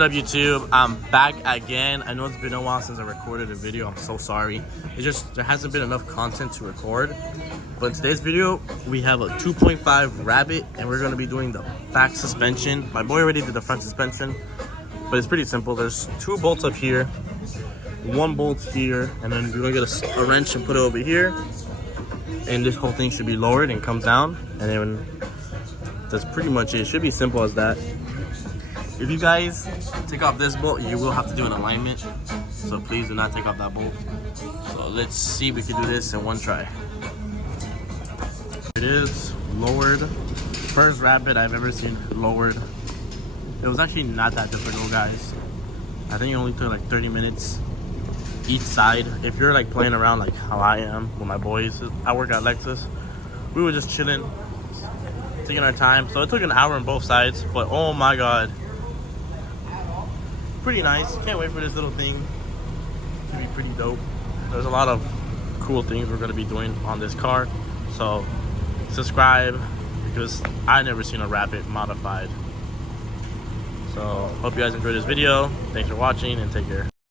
What's up YouTube? I'm back again. I know it's been a while since I recorded a video. I'm so sorry. It's just there hasn't been enough content to record. But in today's video, we have a 2.5 Rabbit and we're going to be doing the back suspension. My boy already did the front suspension, but it's pretty simple. There's two bolts up here, one bolt here, and then we're going to get a wrench and put it over here. And this whole thing should be lowered and comes down. And then that's pretty much it. It should be simple as that. If you guys take off this bolt, you will have to do an alignment. So please do not take off that bolt. So let's see if we can do this in one try. It is lowered. First Rabbit I've ever seen lowered. It was actually not that difficult, guys. I think it only took like 30 minutes each side. If you're like playing around like how I am with my boys, I work at Lexus. We were just chilling, taking our time. So it took an hour on both sides, but oh my God. Pretty nice. Can't wait for this little thing to be pretty dope. There's a lot of cool things we're going to be doing on this car. So subscribe because I never seen a Rabbit modified. So hope you guys enjoyed this video. Thanks for watching and take care.